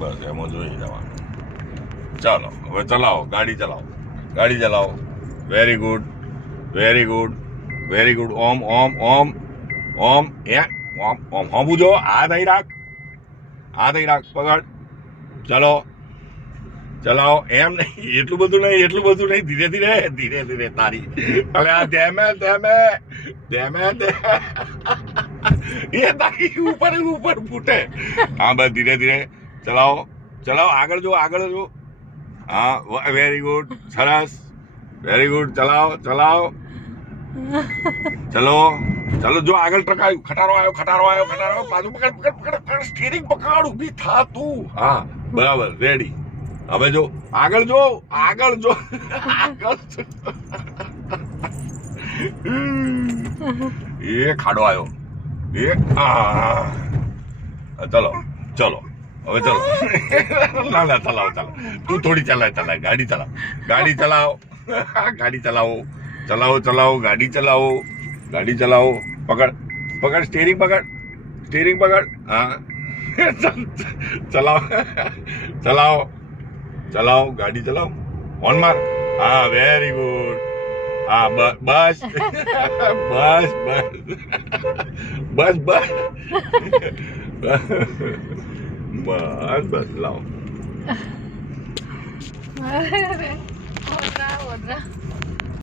બસ એમાં જોઈ જવાનું. ચાલો હવે ચલાવો, ગાડી ચલાવો, ગાડી ચલાવો. Very good, very good, very good. ઓમ ઓમ ઓમ ઓમ એ ઓમ ઓમ હોમ જો હાથ અહીં રાખ, હાથ અહીં રાખ, પકડ. ચલો ચલાવો. એમ નહીં, એટલું બધું નહીં, ધીરે ધીરે ધીરે ધીરે તારી. હવે આ ધેમે ધેમે ધેમે એ તારી ઉપર ઉપર ફૂટે. હા બસ ધીરે ધીરે ચલાવો, ચલાવો. આગળ જો, આગળ જો. હા વેરી ગુડ, સરસ, વેરી ગુડ. ચલાવો ચલાવો, ચલો ચલો. જો આગળ ટકાયું, ખટારો આવ્યો, પાછું પકડ પકડ પકડ પકડ, સ્ટીરિંગ પકડ, ઊભી થા તું. હા બરાબર, રેડી. હવે જો આગળ જો, આગળ જો, આગળ જો. એ ખાડો આવ્યો, એ ચલો ચલો હવે ચલો. ના ના ચલાવો, ચાલો તું થોડી ચલાવ, ગાડી ચલાવ, ગાડી ચલાવો, ગાડી ચલાવો, ચલાવો ચલાવો, ગાડી ચલાવો, ગાડી ચલાવો. પકડ પકડ, સ્ટીરિંગ પકડ, સ્ટીરિંગ પકડ. હા ચલાવો ચલાવો ચલાવો, ગાડી ચલાવો. હોર્ન માર. હા વેરી ગુડ. હા બસ બસ બસ બસ બસ બસ બસ લાવો.